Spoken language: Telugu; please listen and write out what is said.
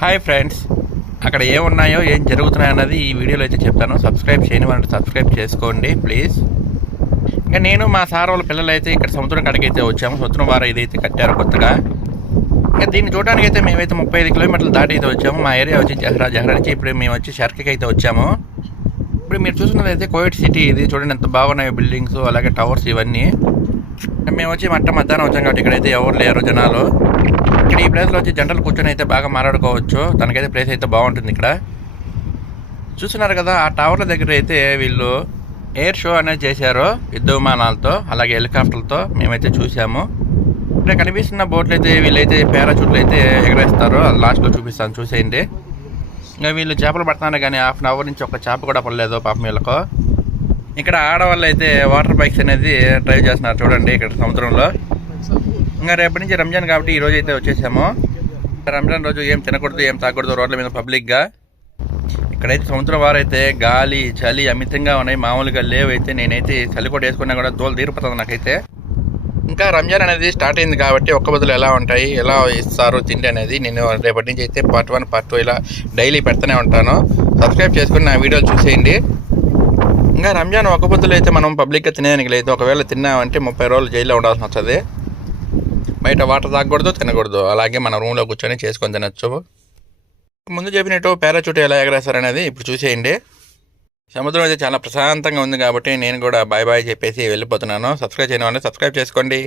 హాయ్ ఫ్రెండ్స్, అక్కడ ఏమున్నాయో ఏం జరుగుతున్నాయో అన్నది ఈ వీడియోలో అయితే చెప్తాను. సబ్స్క్రైబ్ చేయని వాళ్ళు సబ్స్క్రైబ్ చేసుకోండి ప్లీజ్. ఇంకా నేను మా సార్ వాళ్ళ పిల్లలు అయితే ఇక్కడ సముద్రం కాడికి అయితే వచ్చాము. సముద్రం వారు ఇదైతే కట్టారు కొత్తగా. ఇంకా దీన్ని చూడడానికి అయితే మేమైతే 35 కిలోమీటర్లు దాటి అయితే వచ్చాము. మా ఏరియా వచ్చి జహరా నుంచి ఇప్పుడు మేము వచ్చి షర్కి అయితే వచ్చాము. ఇప్పుడు మీరు చూస్తున్నది అయితే కోవిడ్ సిటీ. ఇది చూడండి ఎంత బాగున్నాయో బిల్డింగ్స్, అలాగే టవర్స్ ఇవన్నీ. మేము వచ్చి మధ్యాహ్నం వచ్చాం కాబట్టి ఇక్కడైతే ఎవరు లేరు జనాలు. ఇక్కడ ఈ ప్లేస్లో వచ్చి జంటలు కూర్చొని అయితే బాగా మాట్లాడుకోవచ్చు. తనకైతే ప్లేస్ అయితే బాగుంటుంది. ఇక్కడ చూస్తున్నారు కదా, ఆ టవర్ల దగ్గర అయితే వీళ్ళు ఎయిర్ షో అనేది చేశారు యుద్ధ విమానాలతో, అలాగే హెలికాప్టర్లతో మేమైతే చూసాము. ఇక్కడ కనిపిస్తున్న బోట్లు అయితే వీళ్ళైతే పారాచూట్లు అయితే ఎగరేస్తారు. లాస్ట్లో చూపిస్తాను, చూసేయండి. ఇంకా వీళ్ళు చేపలు పడుతున్నారు కానీ హాఫ్ అన్ అవర్ నుంచి ఒక చేప కూడా పడలేదు పాపం వీళ్ళకు. ఇక్కడ ఆడవాళ్ళు అయితే వాటర్ బైక్స్ అనేది డ్రైవ్ చేస్తున్నారు చూడండి ఇక్కడ సముద్రంలో. ఇంకా రేపటి నుంచి రంజాన్ కాబట్టి ఈ రోజు అయితే వచ్చేసాము. రంజాన్ రోజు ఏం తినకూడదు, ఏం తాగకూడదు రోడ్ల మీద పబ్లిక్గా. ఇక్కడైతే సముద్రం వారైతే గాలి చలి అమితంగా ఉన్నాయి, మామూలుగా లేవైతే. నేనైతే చలి కూడా వేసుకున్నా కూడా తోలు తీరిపోతుంది నాకైతే. ఇంకా రంజాన్ అనేది స్టార్ట్ అయింది కాబట్టి ఒక్క బదులు ఎలా ఉంటాయి, ఎలా ఇస్తారు తిండి అనేది నేను రేపటి నుంచి అయితే పార్ట్ 1 పార్ట్ 2 ఇలా డైలీ పెడుతూనే ఉంటాను. సబ్స్క్రైబ్ చేసుకుని నా వీడియోలు చూసేయండి. ఇంకా రంజాన్ ఒక్క బదులు అయితే మనం పబ్లిక్గా తినేదానికి లేదు. ఒకవేళ తిన్నామంటే 30 రోజులు జైల్లో ఉండాల్సి వస్తుంది. బయట వాటర్ తాగకూడదు, తినకూడదు. అలాగే మన రూమ్లో కూర్చొని చేసుకొని తినచ్చు. ముందు చెప్పినట్టు పారాచూట్ ఎలా ఎగరేస్తారనేది ఇప్పుడు చూసేయండి. సముద్రం అయితే చాలా ప్రశాంతంగా ఉంది కాబట్టి నేను కూడా బాయ్ బాయ్ చెప్పేసి వెళ్ళిపోతున్నాను. సబ్స్క్రైబ్ చేయని వాళ్ళు సబ్స్క్రైబ్ చేసుకోండి.